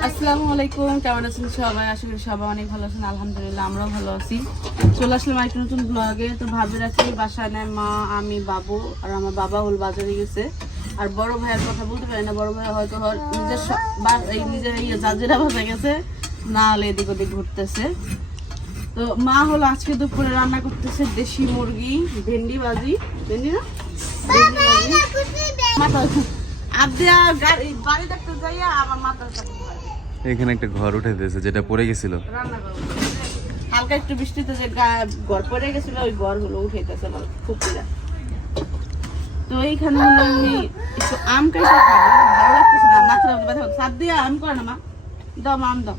আসসালামু আলাইকুম কেমন আছেন সবাই আশা করি সবাই অনেক ভালো আছেন আলহামদুলিল্লাহ আমরাও ভালো আছি চলে আসলাম একটা নতুন ব্লগে তো ভাবি রাখছি বাসায় নেয় মা আমি বাবু আর আমার বাবা হল বাজারে গেছে আর বড় ভাইয়ের কথা বলতে পারি না বড় ভাই হয়তো নিজের এই নিজের ইয়ে জাজিরা বাসা গেছে না হলে এদিক ওদিক ঘুরতেছে তো মা হলো আজকে দুপুরে রান্না করতেছে দেশি মুরগি ভেন্ডি ভাজি ভেন্ডি না মাথা আবদিয়া গাড়ি বাড়ি দেখতে যাইয়া আমার কাছে এখানে একটা ঘর উঠে দিয়েছে, যেটা পড়ে গেছিল। হালকা একটু বৃষ্টিতে যে ঘর পড়ে গেছিল, ওই ঘরগুলো উঠেছে আমার তো খাব না,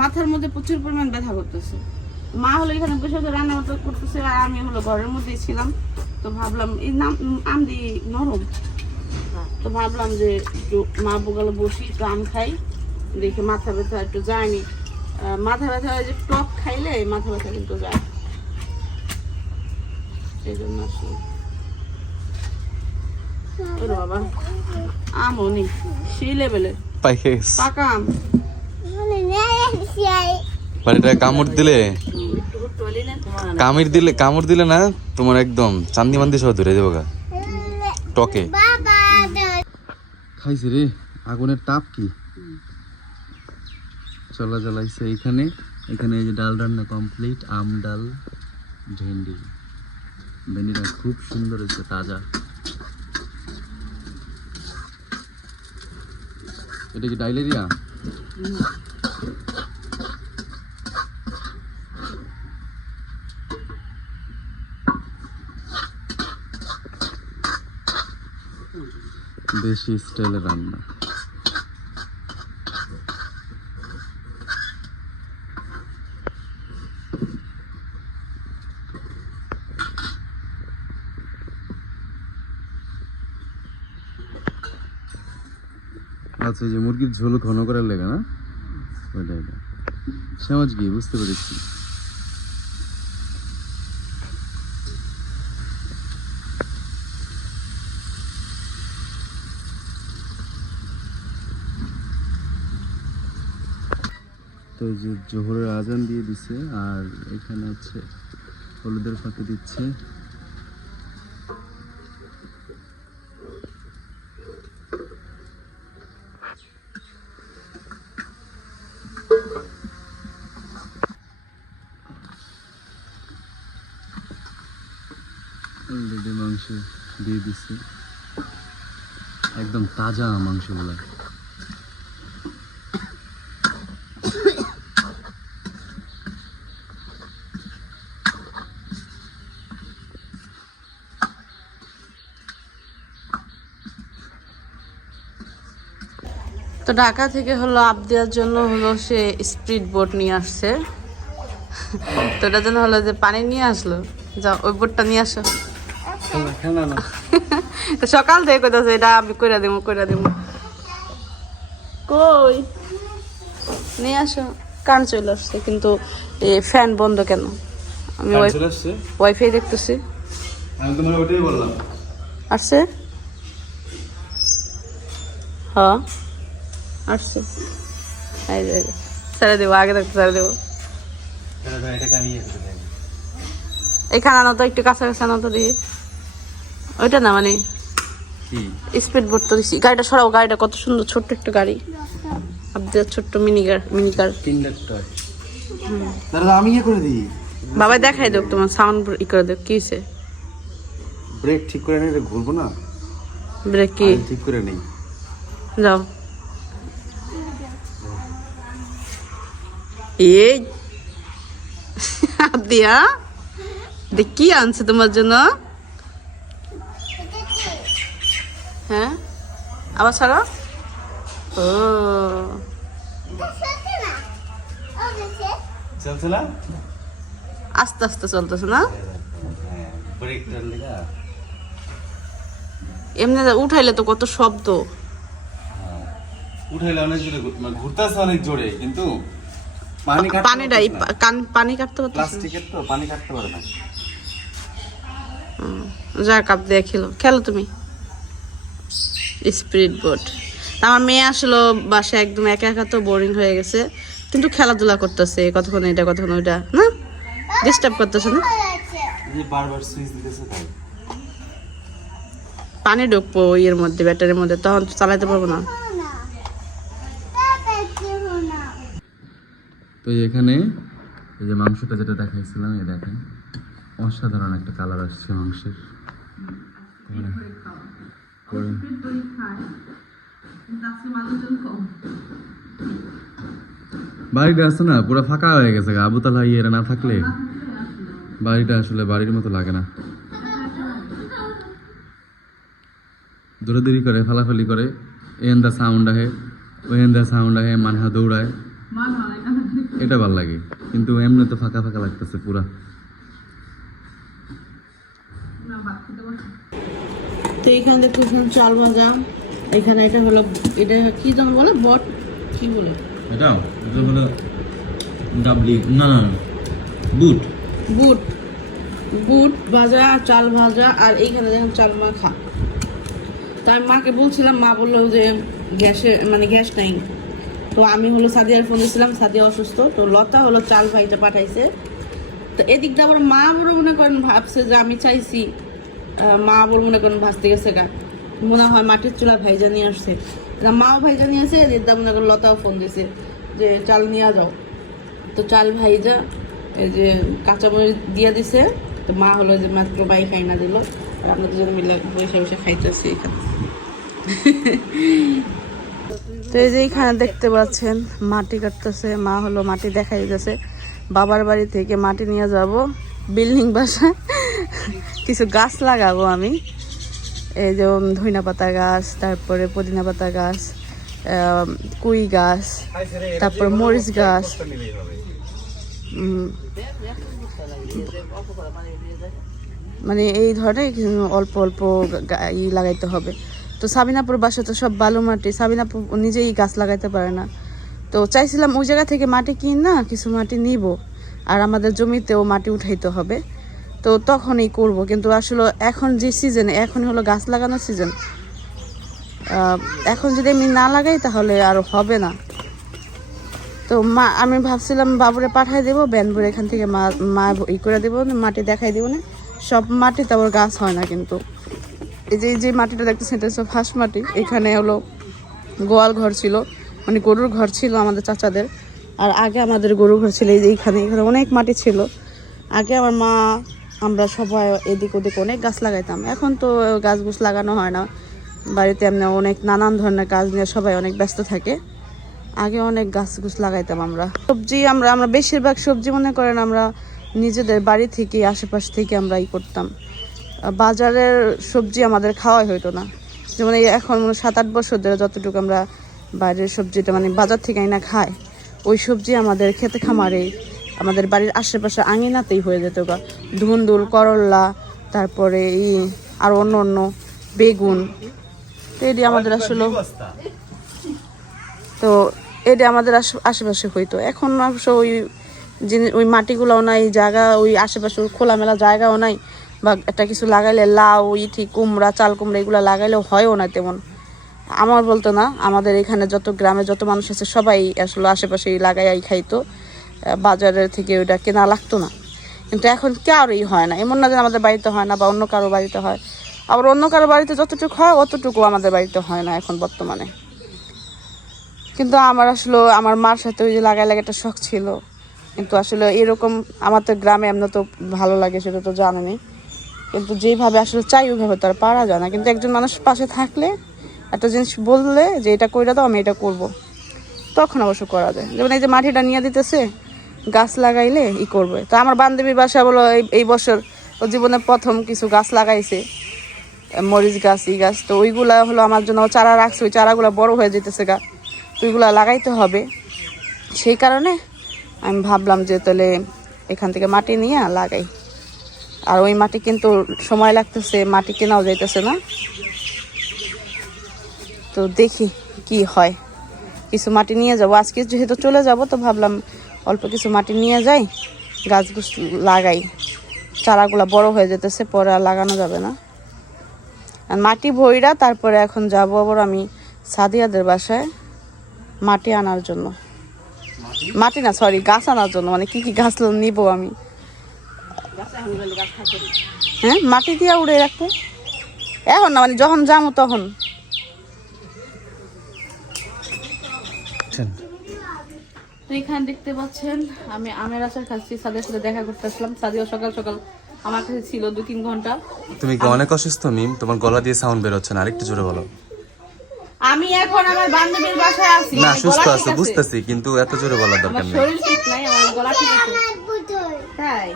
মাথার মধ্যে প্রচুর পরিমাণ ব্যথা করতেছে। মা হলো এখানে বসে বসে রান্না করতেছে, আর আমি হলো ঘরের মধ্যেই ছিলাম। তো ভাবলাম, এই নাম, আম দিয়ে নরম। তো ভাবলাম যে একটু মা বোগালে বসি, একটু আম খাই। দেখে মাথা ব্যথা একটু যায়নি। মাথা ব্যথা হয় যে টক খাইলে মাথা ব্যথা কিন্তু যায়। সেই জন্য আসলে। ওরে বাবা আমও নেই সেই লেভেলের পাকা আম। বাড়িটা কামড় দিলে। কামড় দিলে কামড় দিলে না তোমার একদম চান্দি মান্দি সহ ধরে দেবো গা। টকে। খাইছে রে আগুনের তাপ কি? চলা জ্বালাইছে এইখানে। এখানে এই যে ডাল রান্না কমপ্লিট আম, ডাল, ভেন্ডি। ভেন্ডিটা খুব সুন্দর হয়েছে, তাজা। এটা কি ডাইলেরিয়া? দেশি স্টাইলে রান্না। আচ্ছা যে মুরগির ঝোল ঘন করার লেগে, না? ওইটা এটা সমাজ কি? বুঝতে পেরেছি। তো এই যে জোহরের আজান দিয়ে দিছে, আর এখানে হচ্ছে হলুদের ফাঁকে দিচ্ছে অলরেডি মাংস দিয়ে দিচ্ছে একদম তাজা মাংসগুলো। তো ঢাকা থেকে হলো আপ দেওয়ার জন্য হলো সে স্পিড বোট নিয়ে আসছে। তো এটার জন্য হলো যে পানি নিয়ে আসলো। যা ওই বোটটা নিয়ে আসো। না। তো সকাল থেকে কইতাছে এটা আমি কইরা দেবো কইরা দেবো কই? নিয়ে আসো। কান চলে আসছে কিন্তু ফ্যান বন্ধ কেন? আমি চলে আসছে? ওয়াইফাই দেখতেছি। আমি ওটাই বললাম। আসছে? হ্যাঁ। আসছে। এই যে ছেড়ে দেবো আগে থাকতে ছেড়ে দেবো। এখানে আনো তো একটু কাছাকাছি আনো তো দিয়ে ওইটা না মানে স্পিড বোট তো দিছি। গাড়িটা সরাও গাড়িটা কত সুন্দর ছোট্ট একটা গাড়ি। আপনাদের ছোট্ট মিনি কার মিনি কার আমি ইয়ে করে দিই। বাবা দেখাই দেব তোমার সাউন্ড ই করে দেব কি হয়েছে ব্রেক ঠিক করে নিলে ঘুরবো না? ব্রেক কি? ঠিক করে নেই। যাও। এই। দিয়া দেখ কি আনছে তোমার জন্য? হ্যাঁ? আবার ছাড়ো ও। চলছে না আস্তে আস্তে চলতেছে না? এমনি উঠাইলে তো কত শব্দ। উঠাইলে অনেক জোরে মানে ঘুরতেছে অনেক জোরে কিন্তু পানি পানিটা কান পানি কাটতে পারতেছে? প্লাস্টিকের তো পানি কাটতে পারে না। যা কাপ দিয়ে খেলো খেলো তুমি? Spirit boat. আমার মেয়ে আসলো বাসায় একদম একা একা তো বোরিং হয়ে গেছে। কিন্তু খেলাধুলা করতেছে কতক্ষণ এটা কতক্ষণ ওইটা না? ডিস্টার্ব করতেছে না? যে বারবার সুইচ দিতেছে তাই। পানি ঢুকবো ইয়ের মধ্যে ব্যাটারির মধ্যে তখন তো চালাতে পারব না। তো এখানে এই যে মাংসটা যেটা দেখাইছিলাম এই দেখেন। অসাধারণ একটা কালার আসছে মাংসের। করে- বাড়িটা আছে না পুরো ফাঁকা হয়ে গেছে। আবু তালা ইয়েরা না থাকলে বাড়িটা আসলে বাড়ির মতো লাগে না। দৌড়াদৌড়ি করে ফালাফালি করে এন্দা সাউন্ড আহে ওই এন্দা সাউন্ড আহে মানহা দৌড়ায়। এটা ভালো লাগে। কিন্তু এমনি তো ফাঁকা ফাঁকা লাগতেছে পুরা। তো এখানে দেখতেছেন চাল ভাজা। এখানে এটা হলো এটা কি যেন বলে? বট? কি বলে? এটা এটা হলো ডাবলি না না বুট। বুট। বুট ভাজা চাল ভাজা আর এইখানে দেখেন চাল মাখা। তাই মাকে বলছিলাম মা বলল যে গ্যাসে মানে গ্যাস নাই। তো আমি হলো সাদিয়ার ফোন দিয়েছিলাম সাদিয়া অসুস্থ। তো লতা হলো চাল ভাইটা পাঠাইছে। তো এদিক দিয়ে আবার মা বড় মনে করেন ভাবছে যে আমি চাইছি মা বড় মনে করেন ভাজতে গেছে গা। মনে হয় মাটির চুলা ভাইজা নিয়ে আসছে। মাও ভাইজা নিয়ে আসে দিয়ে মনে করেন লতাও ফোন দিয়েছে যে, চাল নিয়ে যাও। তো চাল ভাইজা, এই যে কাঁচামরিচ দিয়ে দিছে। তো মা হলো যে, মাত্র বাই খাই না দিল। আর আমরা দুজন মিলে বসে বসে খাইতেছি এখানে। তো এই যে এখানে দেখতে পাচ্ছেন, মাটি কাটতেছে। মা হলো মাটি দেখাই দিতেছে বাবার বাড়ি থেকে মাটি নিয়ে যাব, বিল্ডিং বাসায়। কিছু গাছ লাগাবো আমি। এই যেমন ধইনা পাতা গাছ, তারপরে পুদিনা পাতা গাছ কুই গাছ, তারপর মরিচ গাছ। মানে এই ধরনের অল্প অল্প ই লাগাইতে হবে। তো সাবিনাপুর বাসা তো সব বালু মাটি, সাবিনাপুর নিজেই গাছ লাগাইতে পারে না। তো চাইছিলাম ওই জায়গা থেকে মাটি কিন না কিছু মাটি নিব। আর আমাদের জমিতেও মাটি উঠাইতে হবে। তো তখনই করব। কিন্তু আসলে এখন যে সিজন এখন হলো গাছ লাগানোর সিজন এখন যদি আমি না লাগাই তাহলে আর হবে না। তো মা, আমি ভাবছিলাম বাবুরে পাঠাই দেবো ব্যানবুরে এখান থেকে মা মা ই করে দেবো, মাটি দেখাই দেবো না। সব মাটি তারপর গাছ হয় না কিন্তু। এই যে এই যে মাটিটা দেখতেছেন, এটা সব হাঁস মাটি। এখানে হলো গোয়াল ঘর ছিল। মানে গরুর ঘর ছিল আমাদের চাচাদের। আর আগে আমাদের গরুর ঘর ছিল, এই যে এইখানে, এখানে অনেক মাটি ছিল। আগে আমার মা আমরা সবাই এদিক ওদিক অনেক গাছ লাগাইতাম। এখন তো গাছ গুছ লাগানো হয় না। বাড়িতে এমনি অনেক নানান ধরনের কাজ নিয়ে সবাই অনেক ব্যস্ত থাকে। আগে অনেক গাছ গুছ লাগাইতাম আমরা। সবজি আমরা আমরা বেশিরভাগ সবজি মনে করেন আমরা নিজেদের বাড়ি থেকে, আশেপাশ থেকে আমরা ই করতাম। বাজারের সবজি আমাদের খাওয়াই হইতো না। যেমন এখন সাত আট বছর ধরে যতটুকু আমরা বাইরের সবজিটা মানে বাজার থেকে আইনা খাই, ওই সবজি আমাদের খেতে খামারে আমাদের বাড়ির আশেপাশে আঙিনাতেই হয়ে যেত গা। ধুন্দুল করল্লা তারপরে ই আর অন্য অন্য বেগুন। তো এটি আমাদের আসলে তো এটা আমাদের আশে- আশেপাশে হইতো। এখন অবশ্য ওই জিনিস ওই মাটিগুলোও নাই জায়গা ওই আশেপাশে ওই খোলামেলা জায়গাও নাই বা একটা কিছু লাগাইলে লাউ ইঠি কুমড়া চাল কুমড়া এগুলো লাগাইলেও হয়ও না তেমন। আমার বলতো না আমাদের এখানে যত গ্রামে যত মানুষ আছে সবাই আসলে আশেপাশে লাগাই খাইতো। বাজারের থেকে ওইটা কেনা লাগতো না। কিন্তু এখন কারোই হয় না। এমন না যে আমাদের বাড়িতে হয় না বা অন্য কারও বাড়িতে হয়। আবার অন্য কারও বাড়িতে যতটুকু হয়, অতটুকু আমাদের বাড়িতে হয় না এখন বর্তমানে। কিন্তু আমার আসলে আমার মার সাথে ওই যে লাগাই লাগে একটা শখ ছিল। কিন্তু আসলে এরকম আমার তো গ্রামে এমনি তো ভালো লাগে সেটা তো জানেনি কিন্তু যেভাবে আসলে চাই, ওইভাবে তো আর পারা যায় না। কিন্তু একজন মানুষ পাশে থাকলে, একটা জিনিস বললে যে, এটা কইরা দাও, আমি এটা করব। তখন অবশ্য করা যায়। যেমন এই যে মাটিটা নিয়ে দিতেছে গাছ লাগাইলে ই করবে। তো আমার বান্ধবীর বাসা বলো, এই এই বছর ও জীবনে প্রথম কিছু গাছ লাগাইছে। মরিচ গাছ, ই গাছ, তো ওইগুলা হলো আমার জন্য চারা রাখছে, ওই চারাগুলো বড় হয়ে যেতেছে গা। তো ওইগুলা লাগাইতে হবে। সেই কারণে আমি ভাবলাম যে তাহলে এখান থেকে মাটি নিয়ে লাগাই। আর ওই মাটি কিন্তু সময় লাগতেছে, মাটি কেনাও যাইতেছে না। তো দেখি কি হয়। কিছু মাটি নিয়ে যাব। আজকে যেহেতু চলে যাব, তো ভাবলাম অল্প কিছু মাটি নিয়ে যাই গাছ গুছ লাগাই। চারাগুলা বড় হয়ে যেতেছে পরে আর লাগানো যাবে না। আর মাটি ভইরা তারপরে এখন যাব আবার আমি সাদিয়াদের বাসায় মাটি আনার জন্য। মাটি? না সরি গাছ আনার জন্য। মানে কি কি গাছ নিব আমি? হ্যাঁ মাটি দিয়ে উড়ে রাখব। এখন না মানে যখন যাব তখন। তো এখানে দেখতে পাচ্ছেন আমি আমের আচার খাচ্ছি সাদের সাথে দেখা করতে আসলাম। সাদিও সকাল সকাল আমার কাছে ছিল দু তিন ঘণ্টা। তুমি কি অনেক অসুস্থ মিম? তোমার গলা দিয়ে সাউন্ড বের হচ্ছে না আরেকটু জোরে বলো। আমি এখন আমার বান্ধবীর বাসায় আছি না সুস্থ আছো আছে। বুঝতেছি কিন্তু এত জোরে বলার দরকার নেই। শরীর ঠিক নাই আমার গলা ঠিক আছে। তাই।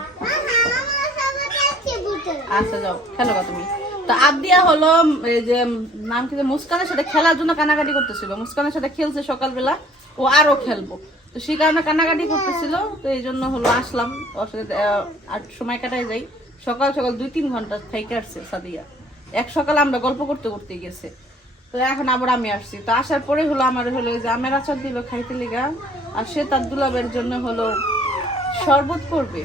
আচ্ছা যাও খেলো গা তুমি। তো আবদিয়া হলো এই যে নাম কি মুস্কানের সাথে খেলার জন্য কানাকাটি করতেছিল। মুস্কানের সাথে খেলছে সকালবেলা ও আরও খেলব। তো সেই কারণে কান্নাকাটি করতেছিল, তো এই জন্য হলো আসলাম। আর সময় কাটায় যাই। সকাল সকাল দুই তিন ঘণ্টা থেকে আসছে সাদিয়া। এক সকাল আমরা গল্প করতে করতে গেছে। তো এখন আবার আমি আসছি। তো আসার পরে হলো আমার হলো যে, আমের আচার দিল খাইতে লিগা। আর সে তার দুলাবের জন্য হলো শরবত করবে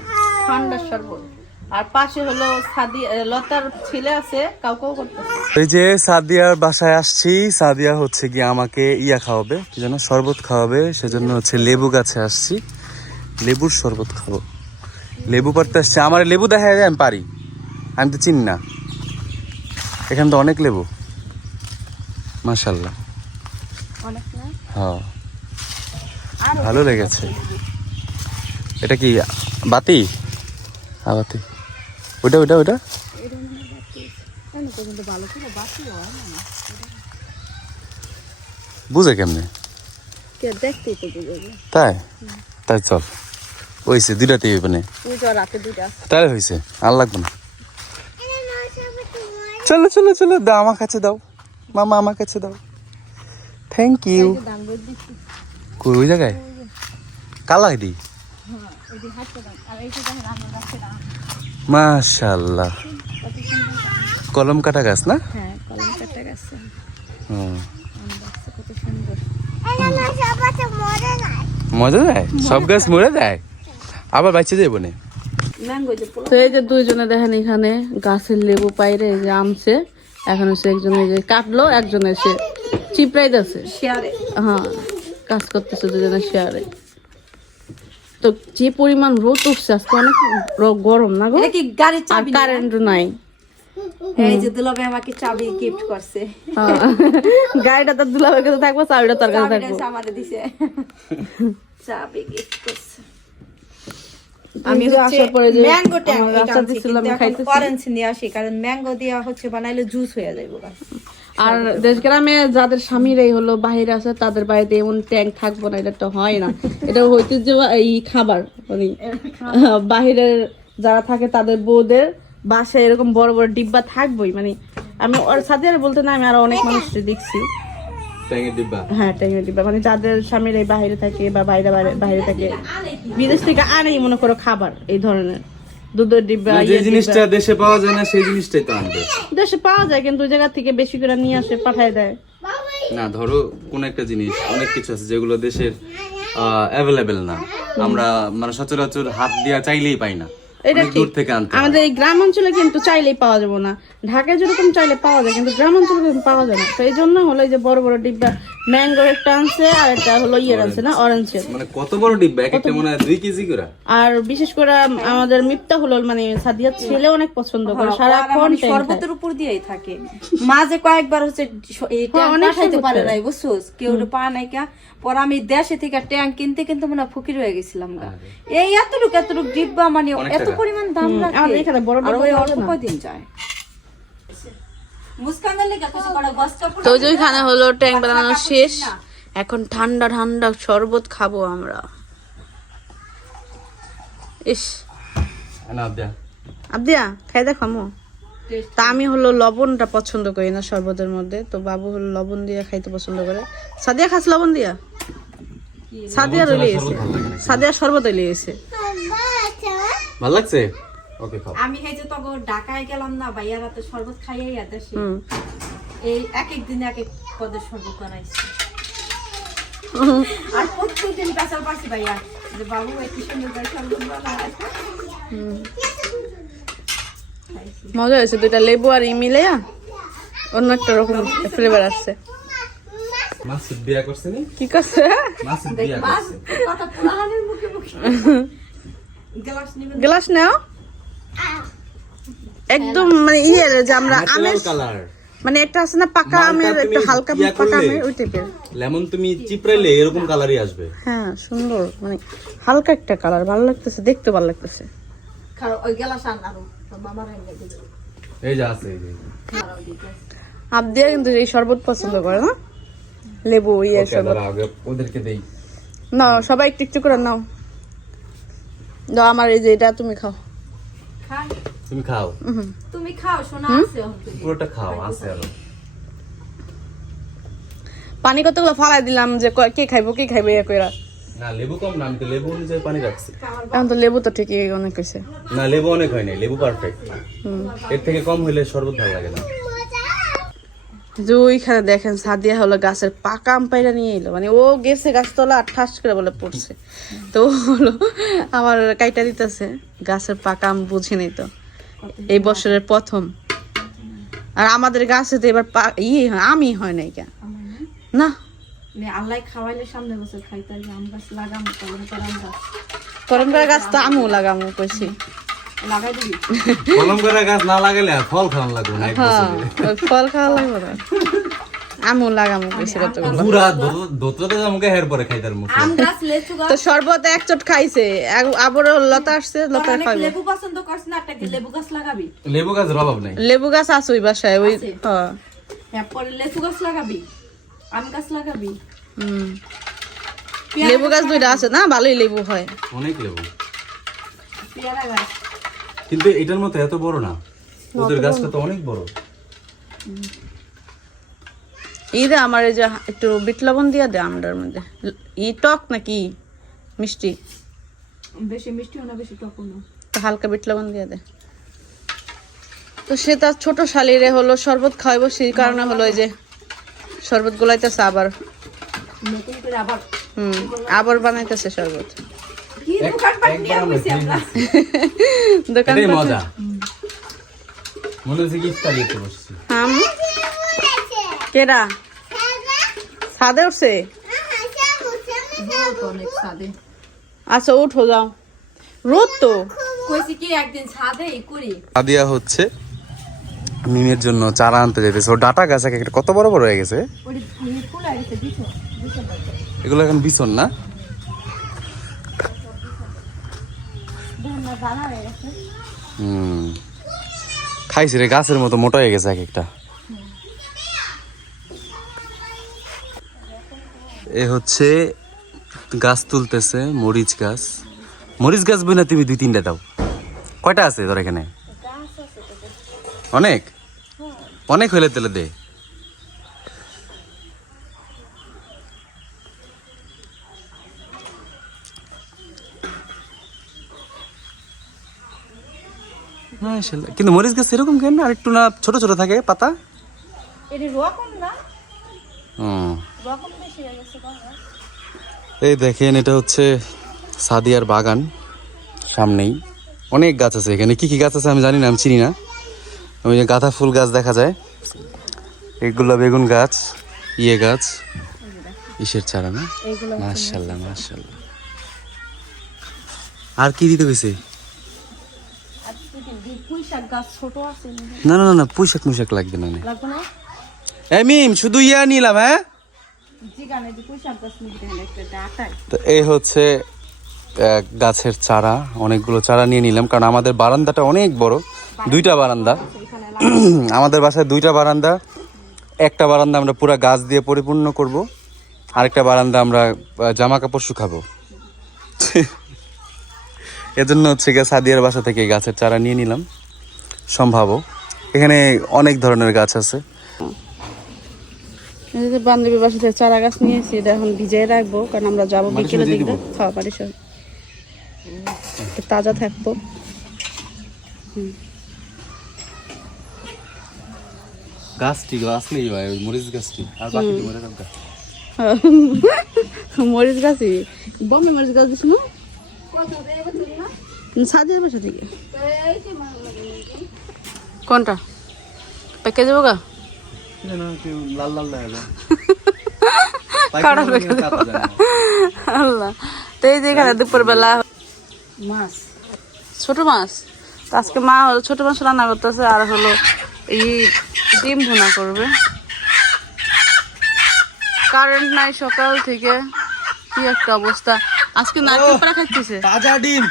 ঠান্ডার শরবত। আর পাশে হলো সাদি এ, লতার ছেলে আছে কাউকেও করতেছে। এই যে সাদিয়ার বাসায় আসছি সাদিয়া হচ্ছে কি আমাকে ইয়া খাওয়াবে কি যেন শরবত খাওয়াবে সেজন্য হচ্ছে লেবু গাছে আসছি। লেবুর শরবত খাব। লেবু পারতে আসছে। আমার লেবু দেখা যায় আমি পারি। আমি তো চিনি না। এখানে তো অনেক লেবু। মাশাল্লাহ হ্যাঁ। ভালো লেগেছে। এটা কি বাতি? হ্যাঁ বাতি। ওটা ওটা ওটা হয় বুঝে কেমনে তাই? তাই চল। ওইছে দুইটাতেই মানে তাই হয়েছে আর লাগবে না। চলো চলো চলো দাও আমার কাছে দাও। মামা আমার কাছে দাও। থ্যাংক ইউ কই ওই জায়গায়? কালাই দি মাশাল্লাহ কলম কাটা গাছ না? হ্যাঁ কলম কাটা গাছে। হুম। আম গাছে কত সুন্দর। মজা দেয়? সব গাছ মরে দেয়? আবার বাচ্চা দেবো না। তো এই যে দুইজনে দেখেন এখানে গাছের লেবু পাইরে যে আমছে এখন সে একজন এই যে কাটলো একজন এসে চিপড়াই দিচ্ছে শেয়ারে। হ্যাঁ কাজ করতেছে দুজনে শেয়ারে। তো যে পরিমাণ রোদ উঠছে আজকে অনেক গরম না গো? এটা কি গাড়ির চাবি কারেন্ট নাই। এই যে দুলাভাই আমাকে চাবি গিফট করছে। হ্যাঁ। গাড়িটা তো কাছে থাকব চাবিটা তার কাছে থাকব। আমাদের দিছে। চাবি গিফট করছে। আমি আসার পরে যে ম্যাঙ্গো দিছিলাম, আমি খাইতেছি। অরেঞ্জ নিয়ে আসি কারণ ম্যাঙ্গো দেওয়া হচ্ছে বানাইলে জুস হয়ে যাবে। আর দেশ গ্রামে যাদের স্বামীরাই হলো বাহিরে আছে তাদের বাড়িতে এমন ট্যাঙ্ক থাকব না এটা তো হয় না। এটা হইতে যে এই খাবার। মানে বাহিরের যারা থাকে তাদের বউদের বাসায় এরকম বড় বড় ডিব্বা থাকবোই। মানে আমি ওর সাথে আর বলতে না আমি আরও অনেক মানুষ দেখছি। হ্যাঁ ডিব্বা। মানে যাদের স্বামীর এই বাইরে থাকে বা বাইরে বাইরে- বাইরে থাকে বিদেশ থেকে আনেই মনে করো খাবার এই ধরনের। দুধের ডিব্বা যে জিনিসটা দেশে পাওয়া যায় না সেই জিনিসটাই তো আনবে। দেশে পাওয়া যায় কিন্তু ওই জায়গা থেকে বেশি করে নিয়ে আসে পাঠায় দেয়। না ধরো কোন একটা জিনিস অনেক কিছু আছে যেগুলো দেশের অ্যাভেলেবেল না। আমরা মানে সচরাচর হাত দিয়া চাইলেই পাই না। এটা অনেক দূর থেকে আনতে আমাদের এই গ্রাম অঞ্চলে কিন্তু চাইলেই পাওয়া যাবে না। ঢাকায় যেরকম চাইলে পাওয়া যায় কিন্তু গ্রাম অঞ্চলে কিন্তু পাওয়া যায় না। তো এই জন্য হলো এই যে বড় বড় ডিব্বা ম্যাঙ্গো একটা আনছে আর একটা হলো ইয়ের আনছে না? অরেঞ্জের মানে কত বড় ডিব্বা? একটা মনে হয় দুই কেজি করে। আর বিশেষ করে আমাদের মিপ্তা হলো মানে সাদিয়ার ছেলে অনেক পছন্দ করে হ্যাঁ, সারাক্ষণ মানে। শরবতের উপর দিয়েই থাকে। মাঝে কয়েকবার হচ্ছে এই ট্যাং অনেক পাঠাইতে পারে নাই বুঝছোস? কেউ পা নাই কা পর আমি দেশে থেকে ট্যাং কিনতে কিন্তু মনে হয় ফকির হয়ে গেছিলাম গা। এই এতটুক এতটুক ডিব্বা মানে এত। পরিমাণ দাম রাখে। আর ওই অল্প যায়? কদিন ওইখানে হলো ট্যাং বানানো শেষ। এখন ঠান্ডা ঠান্ডা শরবত খাব আমরা। ইস। না দেয়া আবদিয়া খাই দেখো আমু তা আমি হলো লবণটা পছন্দ করি না শরবতের মধ্যে। তো বাবু হলো লবণ দিয়ে খাইতে পছন্দ করে। সাদিয়া খাস লবণ দিয়া? সাদিয়া গেছে সাদিয়া শরবত গেছে ভালো লাগছে? ওকে খাও। আমি এই যে তখন ঢাকায় গেলাম না ভাইয়ারা তো শরবত খাইয়াই হুম। এই এক এক দিন এক এক পদের শরবত বানাইছি। আর প্রত্যেক দিন পেশাল পাচ্ছি ভাইয়া। যে বাবু একটু সুন্দর করে শরবত বানায়। মজা হয়েছে দুইটা লেবু আর ই মিলে অন্য একটা রকম ফ্লেভার আসছে। মাসুদ বিয়া করছে কি করছে? মাসুদ বিয়া করছে। কথা পুরানের মুখে মুখে। গ্লাস নাও। একদম মানে ইয়ে যে আমরা আমের কালার মানে একটা আছে না পাকা আমের একটু হালকা পাকা আমের ওই টাইপের লেমন তুমি চিপড়াইলে এরকম কালারই আসবে। হ্যাঁ সুন্দর মানে হালকা একটা কালার ভালো লাগতেছে দেখতে ভালো লাগতেছে। খারাপ ওই গ্লাস আন আরও তোর মামার এনে দিবে। এই যে আছে আবদিয়া কিন্তু এই শরবত পছন্দ করে না? লেবু ইয়ে শরবত। আগে ওদেরকে দেই। নাও সবাই একটু একটু করে নাও। দাও আমার এই যে এটা তুমি খাও। তুমি খাও। তুমি খাও শোনা আছে এখন পুরোটা খাও আছে আরও। পানি কতগুলো ফালাই দিলাম যে ক- কে খাইবো কে খাইবো ইয়ে কইরা। না লেবু কম না আমি তো লেবু অনুযায়ী পানি রাখছি। এখন তো লেবু তো ঠিকই অনেক হয়েছে। না লেবু অনেক হয় নাই লেবু পারফেক্ট হুম। এর থেকে কম হইলে শরবত ভালো লাগে না। যে ওইখানে দেখেন সাদিয়া হলো গাছের পাকা আম পাইরা নিয়ে এলো। মানে ও গেছে গাছতলা আর ঠাস করে বলে পড়ছে। তো হলো আমার কাইটা দিতেছে গাছের পাকা আম বুঝিনি তো। এই বছরের প্রথম। আর আমাদের গাছে তো এবার ইয়ে হয় আমি হয় নাই কেন না। নে আল্লাহ খাওয়াইলে সামনে বছর খাইতে আম গাছ লাগাম করম গাছ তো আমিও লাগামো কইছি। কলম করা গাছ না লাগালে ফল খাওয়ান লাগবে না হ্যাঁ ফল খাওয়া লাগবে না। আমও লাগামো কইছি কতগুলো পুরা দোতরাতে আমাকে হের পরে খাইতার মুখ। আম গাছ লেচু গাছ। তো শরবত এক চট খাইছে আবার লতা আসছে লতা খাইবে। লেবু পছন্দ করছ না একটা লেবু গাছ লাগাবি? লেবু গাছের অভাব নাই। লেবু গাছ আছে ওই বাসায় ওই হ্যাঁ। হ্যাঁ পরে লেচু গাছ লাগাবি? আম গাছ লাগাবি? হুম। লেবু গাছ দুইটা আছে না? ভালোই লেবু হয়। অনেক লেবু। পেয়ারা গাছ। কিন্তু এটার মতো এত বড় না। ওদের গাছটা তো অনেক বড়। এই দে আমার এই যে একটু বিট লবণ দিয়া দে আমটার মধ্যে। ই টক নাকি? মিষ্টি? বেশি মিষ্টিও না বেশি টকও না। তো হালকা বিট লবণ দিয়া দে। তো সে তার ছোট শালিরে হলো শরবত খাওয়াবো সেই কারণে হলো এই যে শরবত গোলাইতেছে আবার। নতুন করে আবার হুম আবার বানাইতেছে শরবত। দোকান মজা। মনে হচ্ছে কি ইফতারি করতে বসছি। উঠছে? সাদে আচ্ছা উঠো যাও। রোদ তো। সাদিয়া হচ্ছে মিমের জন্য চারা আনতে যেতেছে ও ডাটা গাছ একটা কত বড় বড় হয়ে গেছে। ওই ফুল আইছে দিছো দিছো এগুলো এখন বিছন না? খাইছি রে, গাছের মতো মোটা হয়ে গেছে এক একটা এ হচ্ছে গাছ তুলতেছে, মরিচ গাছ। মরিচ গাছ বই না তুমি দুই তিনটা দাও। কয়টা আছে তোর এখানে? অনেক? অনেক হইলে তেলে দে। মাশাআল্লাহ। কিন্তু মরিচ গাছ এরকম কেন? আর একটু না ছোট ছোট থাকে পাতা? এটি রোয়া কম না? হুম রোয়া কম বেশি হয়ে গেছে এই দেখেন এটা হচ্ছে সাদিয়ার বাগান সামনেই। অনেক গাছ আছে এখানে। কি কি গাছ আছে আমি জানি না আমি চিনি না। ওই যে গাঁদা ফুল গাছ দেখা যায়। এগুলো বেগুন গাছ ইয়ে গাছ। ইসের চারা না? মার্শাল্লাহ মার্শাল্লাহ আর কি দিতে গেছে শাক গাছ ছোট আছে না না না না পুঁইশাক মুশাক লাগবে না লাগবে না? এ মিম শুধু ইয়া নিলাম হ্যাঁ? তো এই হচ্ছে গাছের চারা অনেকগুলো চারা নিয়ে নিলাম কারণ আমাদের বারান্দাটা অনেক বড় দুইটা বারান্দা। আমাদের বাসায় দুইটা বারান্দা একটা বারান্দা আমরা পুরো গাছ দিয়ে পরিপূর্ণ করব আরেকটা বারান্দা আমরা জামা কাপড় শুকাবো। এজন্য হচ্ছে গিয়ে সাদিয়ার বাসা থেকে গাছের চারা নিয়ে নিলাম। সম্ভাব্য এখানে অনেক ধরনের গাছ আছে। বান্ধবীর বাসা থেকে চারা গাছ নিয়েছি এটা এখন ভিজিয়ে রাখব কারণ আমরা যাব বিকেলের দিকে খাওয়া পারি সব। তাজা থাকব। গাছটি আসলেই হয় ওই মরিচ গাছটি। আর বাকি মরে যাবে মরিচ গাছই। বম্বে মরিচ গাছ দিস না? সাদের বাসা থেকে। কোনটা? প্যাকেজ দেবো গা? লাল লাল। আল্লাহ। তো এই যে এখানে দুপুরবেলা মাছ। ছোট মাছ। তো আজকে মা হলো ছোট মাছ রান্না করতেছে আর হলো এই ডিম ভুনা করবে। কারেন্ট নাই সকাল থেকে কি একটা অবস্থা। আজকে নারকেল পাড়া খাচ্ছিছে তাজা ডিম।